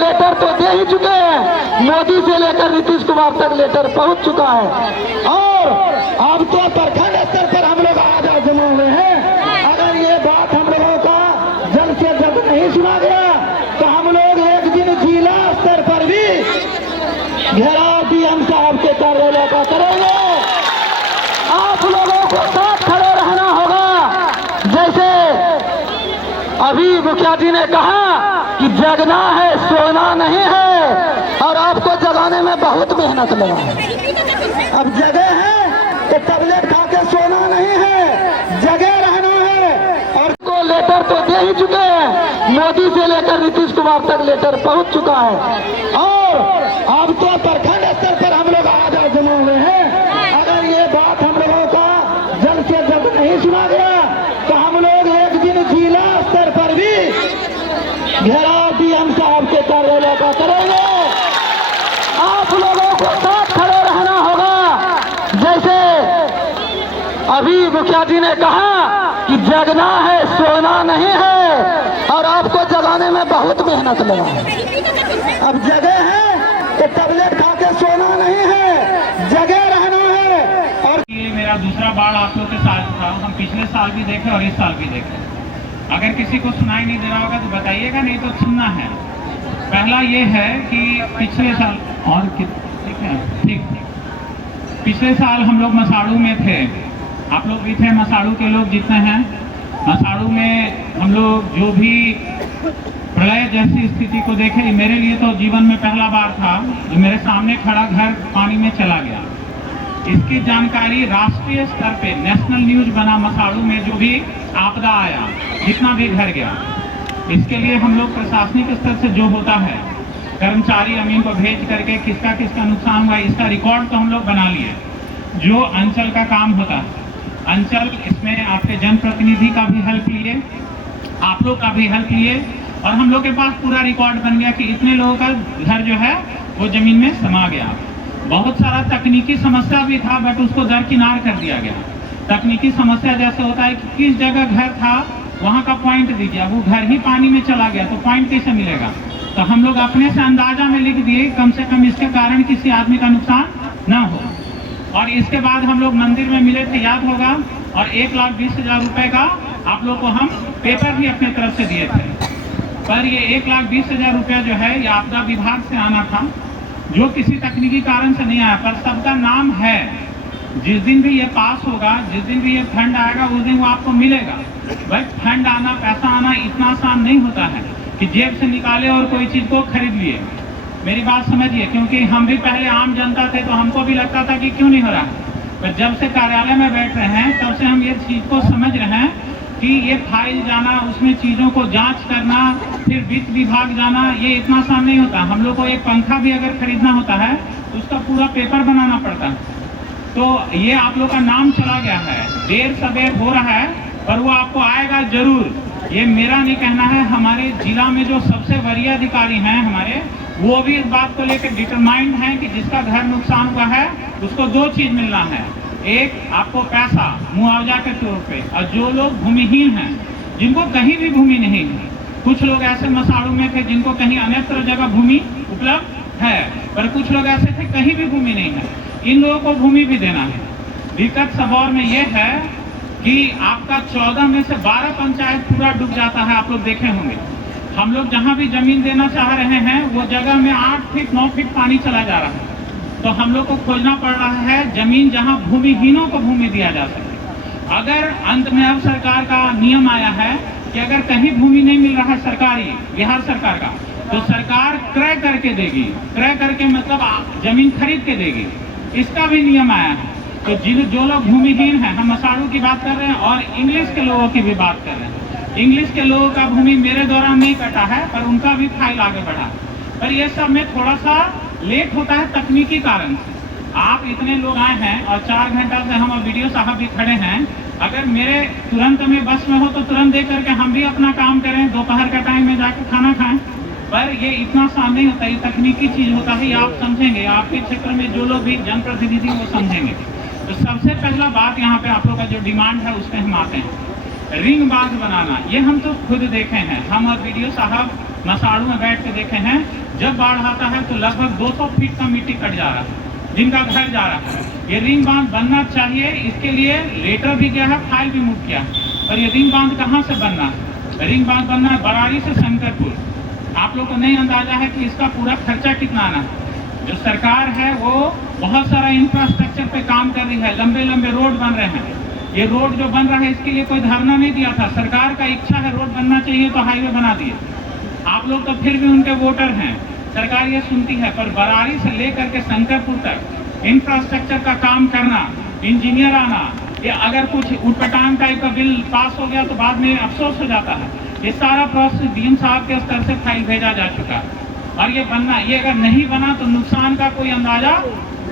Letter तो दे ही चुके हैं, मोदी से लेकर नीतीश कुमार तक लेटर पहुंच चुका है और अब तो प्रखंड स्तर पर हम लोग आज जमा हुए हैं। अगर ये बात हम लोगों का जल्द से जल्द नहीं सुना गया तो हम लोग एक दिन जिला स्तर पर भी घेराव डीएम साहब के कार्यालय का करेंगे। आप लोगों को साथ खड़े रहना होगा। जैसे अभी मुखिया जी ने कहा कि जगना है, सोना नहीं है, और आपको जगाने में बहुत मेहनत लगा है। अब जगह है तो टैबलेट खा के सोना नहीं है, जगह रहना है। और को लेटर तो दे ही चुके हैं, मोदी से लेकर नीतीश कुमार तक लेटर पहुंच चुका है और अब तो प्रखंड स्तर पर हम लोग आज जमा हुए हैं। अगर ये बात हम लोगों का जल्द से जल्द नहीं सुना गया तो हम लोग एक दिन जिला स्तर पर भी घेराव डीएम साहब के कार्यालय का करेंगे। आप लोगों को साथ खड़े रहना होगा। जैसे अभी मुखिया जी ने कहा कि जगना है, सोना नहीं है, और आपको जगाने में बहुत मेहनत लगा है। अब जगह है तो टैबलेट खा के सोना नहीं है, जगह रहना है। और ये मेरा दूसरा बाढ़ आप लोग के साथ था। हम पिछले साल भी देखे और इस साल भी देखे। अगर किसी को सुनाई नहीं दे रहा होगा तो बताइएगा, नहीं तो सुनना है। पहला ये है कि पिछले साल और ठीक है, ठीक, पिछले साल हम लोग मसाड़ू में थे, आप लोग भी थे, मसाड़ू के लोग जितने हैं। मसाड़ू में हम लोग जो भी प्रलय जैसी स्थिति को देखे, मेरे लिए तो जीवन में पहला बार था जो मेरे सामने खड़ा घर पानी में चला गया। इसकी जानकारी राष्ट्रीय स्तर पे नेशनल न्यूज बना। मसाड़ू में जो भी आपदा आया, जितना भी घर गया, इसके लिए हम लोग प्रशासनिक स्तर से जो होता है, कर्मचारी अमीन को भेज करके किसका किसका नुकसान हुआ इसका रिकॉर्ड तो हम लोग बना लिए। जो अंचल का काम होता है, अंचल, इसमें आपके जनप्रतिनिधि का भी हेल्प लिए, आप लोग का भी हेल्प लिए, और हम लोग के पास पूरा रिकॉर्ड बन गया कि इतने लोगों का घर जो है वो जमीन में समा गया। बहुत सारा तकनीकी समस्या भी था, बट उसको दरकिनार कर दिया गया। तकनीकी समस्या जैसे होता है कि किस जगह घर था वहाँ का पॉइंट दीजिए, वो घर ही पानी में चला गया तो पॉइंट कैसे मिलेगा। तो हम लोग अपने से अंदाजा में लिख दिए, कम से कम इसके कारण किसी आदमी का नुकसान न हो। और इसके बाद हम लोग मंदिर में मिले थे, याद होगा, और 1,20,000 रुपए का आप लोग को हम पेपर भी अपने तरफ से दिए थे। पर ये 1,20,000 रुपया जो है ये आपदा विभाग से आना था, जो किसी तकनीकी कारण से नहीं आया, पर सबका नाम है। जिस दिन भी ये पास होगा, जिस दिन भी ये फंड आएगा, उस दिन वो आपको मिलेगा। बट फंड आना, पैसा आना इतना आसान नहीं होता है कि जेब से निकाले और कोई चीज को खरीद लिए। मेरी बात समझिए, क्योंकि हम भी पहले आम जनता थे तो हमको भी लगता था कि क्यों नहीं हो रहा है। पर जब से कार्यालय में बैठ रहे हैं तब से हम ये चीज को समझ रहे हैं कि ये फाइल जाना, उसमें चीजों को जांच करना, फिर वित्त विभाग जाना, ये इतना आसान नहीं होता। हम लोग को एक पंखा भी अगर खरीदना होता है तो उसका पूरा पेपर बनाना पड़ता है। तो ये आप लोग का नाम चला गया है, देर सबेर हो रहा है, पर वो आपको आएगा जरूर। ये मेरा नहीं कहना है, हमारे जिला में जो सबसे वरीय अधिकारी हैं हमारे, वो भी इस बात को लेकर डिटरमाइंड हैं कि जिसका घर नुकसान हुआ है उसको 2 चीज मिलना है। एक, आपको पैसा मुआवजा के तौर पे, और जो लोग भूमिहीन हैं, जिनको कहीं भी भूमि नहीं है, कुछ लोग ऐसे मसाड़ू में थे जिनको कहीं अन्यत्र जगह भूमि उपलब्ध है, पर कुछ लोग ऐसे थे कहीं भी भूमि नहीं है, इन लोगों को भूमि भी देना है। दिक्कत सबौर में ये है कि आपका 14 में से 12 पंचायत पूरा डूब जाता है। आप लोग देखे होंगे, हम लोग जहाँ भी जमीन देना चाह रहे हैं वो जगह में 8 फीट 9 फीट पानी चला जा रहा है। तो हम लोग को खोजना पड़ रहा है जमीन जहाँ भूमिहीनों को भूमि दिया जा सके। अगर अंत में अब सरकार का नियम आया है कि अगर कहीं भूमि नहीं मिल रहा है सरकारी, बिहार सरकार का, तो सरकार क्रय करके देगी। क्रय करके मतलब जमीन खरीद के देगी, इसका भी नियम आया है। तो जो लोग भूमिहीन हैं, हम मसाड़ू की बात कर रहे हैं और इंग्लिश के लोगों की भी बात कर रहे हैं। इंग्लिश के लोगों का भूमि मेरे दौरान नहीं कटा है, पर उनका भी फाइल आगे बढ़ा। पर ये सब में थोड़ा सा लेट होता है तकनीकी कारण से। आप इतने लोग आए हैं और 4 घंटा से हम वीडियो साहब भी खड़े हैं। अगर मेरे तुरंत में बस में हो तो तुरंत दे करके हम भी अपना काम करें, दोपहर का टाइम में जाकर खाना खाएं, पर ये इतना आसान नहीं होता। ये तकनीकी चीज होता है, आप समझेंगे, आपके क्षेत्र में जो लोग भी जनप्रतिनिधि वो समझेंगे। तो सबसे पहला बात यहाँ पे आप लोग का जो डिमांड है उस पर हम आते हैं। रिंग बांध बनाना, ये हम तो खुद देखे हैं, हम और वीडियो साहब मसाड़ू में बैठ के देखे हैं, जब बाढ़ आता है तो लगभग 200 फीट का मिट्टी कट जा रहा है, जिनका घर जा रहा है। ये रिंग बांध बनना चाहिए, इसके लिए लेटर भी गया है, फाइल भी मूव किया, और ये रिंग बांध कहाँ से बनना है? रिंग बांध बनना है बरारी से शंकरपुर। आप लोग को नहीं अंदाजा है कि इसका पूरा खर्चा कितना आना है। जो सरकार है वो बहुत सारा इंफ्रास्ट्रक्चर पे काम कर रही है, लंबे लंबे रोड बन रहे हैं। ये रोड जो बन रहा है इसके लिए कोई धरना नहीं दिया था, सरकार का इच्छा है रोड बनना चाहिए तो हाईवे बना दिए। आप लोग तो फिर भी उनके वोटर हैं, सरकार ये सुनती है, पर बरारी से लेकर के शंकरपुर तक इंफ्रास्ट्रक्चर का काम करना, इंजीनियर आना, ये अगर कुछ उटपटांग टाइप का बिल पास हो गया तो बाद में अफसोस हो जाता है। ये सारा प्रोसेस डीएम साहब के स्तर से फाइल भेजा जा चुका है, और ये बनना, ये अगर नहीं बना तो नुकसान का कोई अंदाजा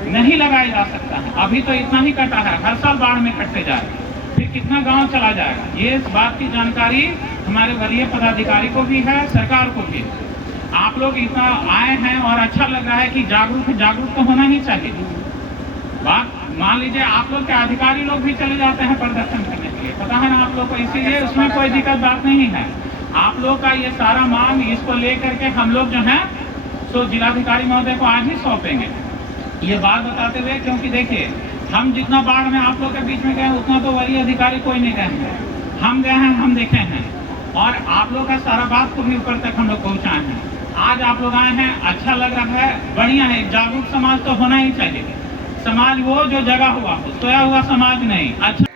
नहीं लगाया जा सकता है। अभी तो इतना ही कटा है, हर साल बाढ़ में कटते जा रहे हैं, फिर कितना गांव चला जाएगा। ये इस बात की जानकारी हमारे वरीय पदाधिकारी को भी है, सरकार को भी। आप लोग इतना आए हैं और अच्छा लग रहा है कि जागरूक तो होना ही चाहिए। बात मान लीजिए आप लोग के अधिकारी लोग भी चले जाते हैं प्रदर्शन करने के लिए, पता है ना आप लोग को, इसीलिए उसमें कोई दिक्कत बात नहीं है। आप लोग का ये सारा मांग, इसको लेकर के हम लोग जो है सो जिलाधिकारी महोदय को आज ही सौंपेंगे, ये बात बताते हुए, क्योंकि देखिए हम जितना बाढ़ में आप लोग के बीच में गए उतना तो वरीय अधिकारी कोई नहीं गए हैं, हम गए हैं, हम देखे हैं, और आप लोग का सारा बात को भी ऊपर तक हम लोग पहुँचाए हैं। आज आप लोग आए हैं, अच्छा लग रहा है, बढ़िया है। जागरूक समाज तो होना ही चाहिए, समाज वो जो जगा हुआ हो, सोया हुआ समाज नहीं। अच्छा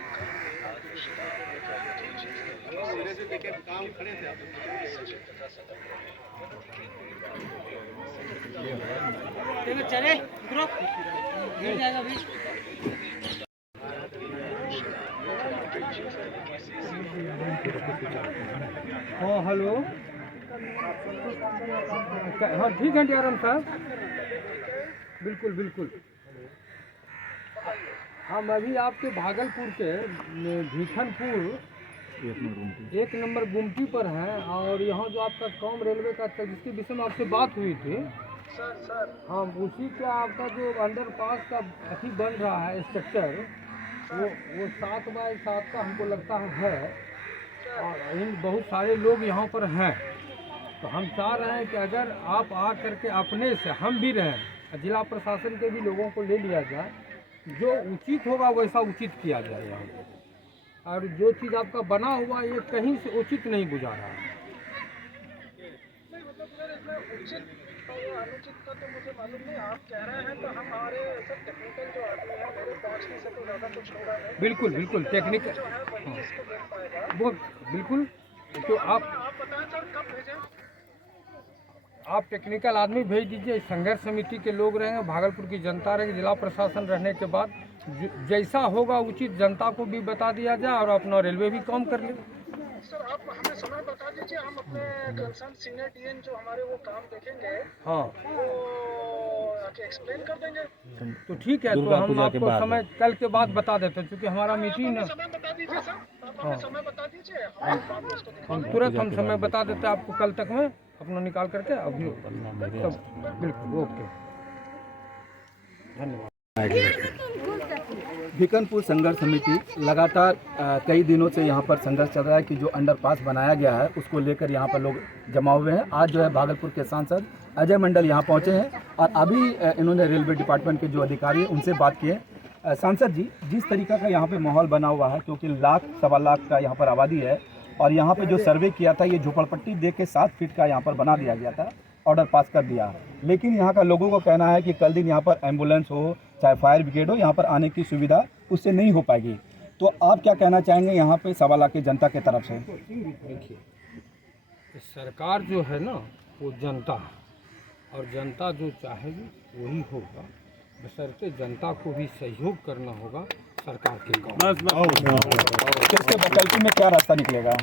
चले ग्रुप गिर जाएगा अभी। हाँ हेलो, हाँ ठीक है आराम साहब, बिल्कुल बिल्कुल। हम अभी आपके भागलपुर के भीखनपुर 1 नंबर गुमटी पर हैं, और यहाँ जो आपका काम रेलवे का था जिसके विषय में आपसे बात हुई थी, हाँ उसी का आपका जो अंडरपास का अभी बन रहा है स्ट्रक्चर, वो 7 बाय 7 का हमको लगता है, और इन बहुत सारे लोग यहाँ पर हैं। तो हम चाह रहे हैं कि अगर आप आ करके अपने से, हम भी रहें, जिला प्रशासन के भी लोगों को ले लिया जाए, जो उचित होगा वैसा उचित किया जाए यहाँ पर। और जो चीज़ आपका बना हुआ ये कहीं से उचित नहीं गुजारा है। अनुचित का तो मुझे मालूम नहीं, आप कह रहे हैं तो हमारे सब टेक्निकल जो आदमी है मेरे पहुंच नहीं सके, ज़्यादा कुछ होगा नहीं। बिल्कुल बिल्कुल टेक्निकल जो है वही इसको देख पाएगा। वो बिल्कुल, तो आप बताएं सर कब भेजें? आप टेक्निकल आदमी भेज दीजिए, संघर्ष समिति के लोग रहेंगे, भागलपुर की जनता रहेगी, जिला प्रशासन रहने के बाद जैसा होगा उचित जनता को भी बता दिया जाए, और अपना रेलवे भी काम कर ले। सर आप हमें समय बता दीजिए, हम अपने कंसर्न सीनियर डीएन जो हमारे वो काम देखेंगे, हाँ वो आके एक्सप्लेन कर देंगे। तो ठीक है, तो हम आपको समय कल के बाद बता देते हैं, क्योंकि हमारा मीटिंग है। समय बता दीजिए सर, आप हमें समय बता दीजिए, हम बाद में उसको दिखा हम तुरंत हम समय बता देते हैं आपको, कल तक में अपना निकाल करके अभी तब। बिल्कुल ओके, धन्यवाद। भीखनपुर संघर्ष समिति लगातार कई दिनों से यहाँ पर संघर्ष चल रहा है कि जो अंडरपास बनाया गया है उसको लेकर यहाँ पर लोग जमा हुए हैं। आज जो है भागलपुर के सांसद अजय मंडल यहाँ पहुँचे हैं, और अभी इन्होंने रेलवे डिपार्टमेंट के जो अधिकारी हैं उनसे बात की है। सांसद जी, जिस तरीका का यहाँ पे माहौल बना हुआ है, क्योंकि 1.25 लाख का यहाँ पर आबादी है, और यहाँ पे जो सर्वे किया था ये झोपड़पट्टी दे के 7 फीट का यहाँ पर बना दिया गया था, ऑर्डर पास कर दिया। लेकिन यहाँ का लोगों को कहना है कि कल दिन यहाँ पर एम्बुलेंस हो चाहे फायर ब्रिगेड हो, यहाँ पर आने की सुविधा उससे नहीं हो पाएगी। तो आप क्या कहना चाहेंगे यहाँ पे 1.25 लाख की जनता की तरफ से? देखिए, सरकार जो है ना वो जनता है, और जनता जो चाहेगी वही होगा, बशर्ते जनता को भी सहयोग करना होगा सरकार के काम। इसके वैकल्पिक में क्या रास्ता निकलेगा?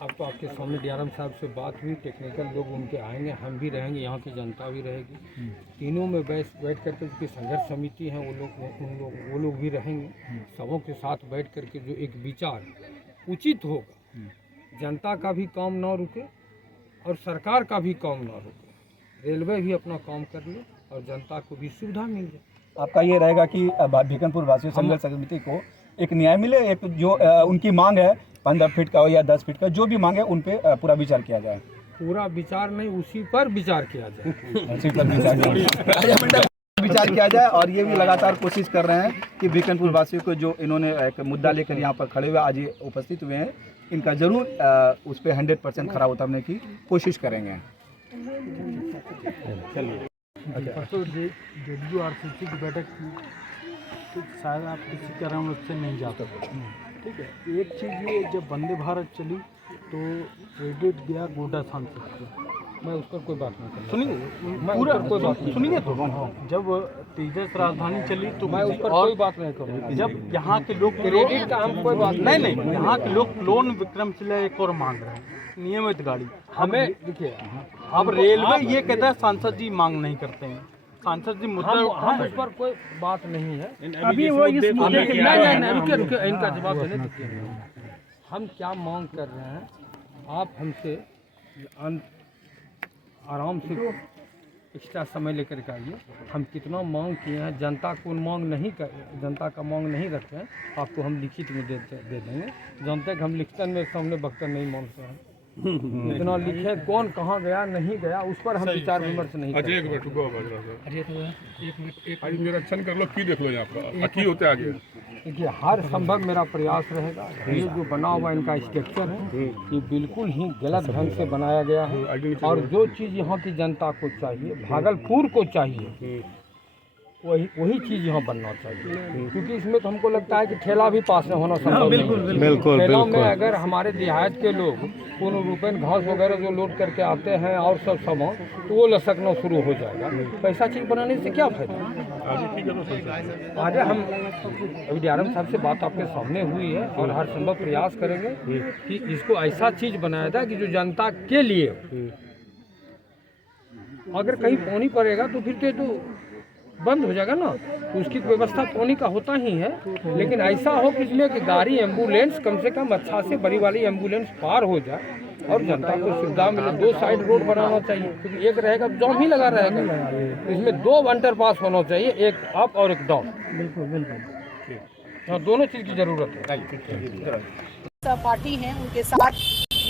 आपको आपके सामने डीआरएम साहब से बात हुई, टेक्निकल लोग उनके आएंगे, हम भी रहेंगे, यहाँ की जनता भी रहेगी, तीनों में बैठ करके जो संघर्ष समिति हैं वो लोग भी रहेंगे, सबों के साथ बैठ करके जो एक विचार उचित होगा, जनता का भी काम ना रुके और सरकार का भी काम ना रुके, रेलवे भी अपना काम कर ले और जनता को भी सुविधा मिल जाए। आपका ये रहेगा कि भीखनपुर वासियों संघर्ष समिति को एक न्याय मिले, एक जो उनकी मांग है 15 फीट का हो या 10 फीट का, जो भी मांग है उन पे पूरा विचार किया जाए। पूरा विचार नहीं, उसी पर विचार किया जाए। उसी पर विचार किया जाए। और ये भी लगातार कोशिश कर रहे हैं कि बीकनपुर वासियों को जो इन्होंने एक मुद्दा लेकर यहाँ पर खड़े हुए आज ये उपस्थित हुए हैं, इनका जरूर उस पर 100% खरा उतरने की कोशिश करेंगे। परसों JWRCC की बैठक की, तो शायद आप किसी कारण उससे नहीं जा सकते, ठीक है। एक चीज़ ये, जब वंदे भारत चली तो क्रेडिट गया गोडा सांसद को, मैं उस पर कोई बात नहीं करूँगा। सुनिए, मैं पूरा कोई बात नहीं सुनिए। तो जब तेजस राजधानी चली तो मैं उस पर कोई बात नहीं करूँगा। जब यहाँ के लोग क्रेडिट का हम कोई बात नहीं, यहाँ के लोग लोन विक्रमशिला एक और मांग रहे हैं, नियमित गाड़ी। हमें देखिए, अब रेलवे ये कहता है सांसद जी मांग नहीं करते हैं, सांसद जी मुद्दा हम उस पर कोई बात नहीं है अभी। वो इस मुद्दे के नहीं, रुके इनका जवाब देने दीजिए। हम क्या मांग कर रहे हैं, आप हमसे आराम से एक्स्ट्रा समय लेकर के आइए। हम कितना मांग किए हैं, जनता को मांग नहीं कर, जनता का मांग नहीं रखते हैं, आपको हम लिखित में दे देंगे। जानते हैं कि हम लिखतन में सामने बख्तर नहीं मांगते हैं। इतना लिखे कौन कहाँ गया नहीं गया उस पर हम विचार विमर्श नहीं करते। निरीक्षण कर लो, की देख लो यहाँ पर की होते आगे। देखिए, हर संभव मेरा प्रयास रहेगा। ये जो बना हुआ इनका स्ट्रक्चर है, ये बिल्कुल ही गलत ढंग से बनाया गया है। और जो चीज़ यहाँ की जनता को चाहिए, भागलपुर को चाहिए, वही चीज़ यहाँ बनना चाहिए। क्योंकि इसमें तो हमको लगता है कि ठेला भी पास में होना संभव नहीं है। बिल्कुल ठेलों में अगर हमारे देहात के लोग पूर्ण रूपेण घास वगैरह जो लोड करके आते हैं और सब सामान, तो वो लसकना शुरू हो जाएगा। तो ऐसा चीज़ बनाने से क्या फायदा। आगे हम अभी DRM साहब से बात आपके सामने हुई है और हर संभव प्रयास करेंगे कि इसको ऐसा चीज़ बनाया जाए कि जो जनता के लिए। अगर कहीं पानी पड़ेगा तो फिर तो बंद हो जाएगा ना, तो उसकी व्यवस्था पानी का होता ही है। लेकिन ऐसा हो कि इसलिए कि गाड़ी एम्बुलेंस कम से कम अच्छा से बड़ी वाली एम्बुलेंस पार हो जाए और जनता को सुविधा मिले। 2 साइड रोड बनाना चाहिए, क्योंकि एक रहेगा जाम ही लगा रहेगा। इसमें 2 अंडरपास होना चाहिए, एक अप और एक डाउन। बिल्कुल बिल्कुल, हाँ, दोनों चीज़ की जरूरत है। सहपाठी हैं, उनके साथ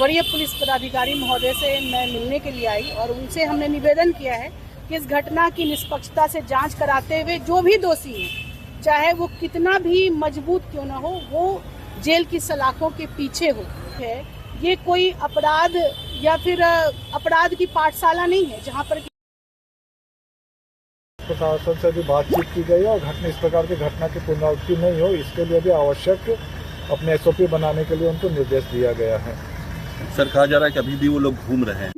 वरीय पुलिस पदाधिकारी महोदय से मैं मिलने के लिए आई और उनसे हमने निवेदन किया है कि इस घटना की निष्पक्षता से जांच कराते हुए जो भी दोषी हैं, चाहे वो कितना भी मजबूत क्यों ना हो, वो जेल की सलाखों के पीछे हो। है ये कोई अपराध या फिर अपराध की पाठशाला नहीं है जहाँ पर प्रशासन से भी बातचीत की गई और घटना इस प्रकार की घटना की पुनरावृत्ति नहीं हो, इसके लिए भी आवश्यक अपने SOP बनाने के लिए उनको निर्देश दिया गया है। सर, कहा जा रहा है कि अभी भी वो लोग घूम रहे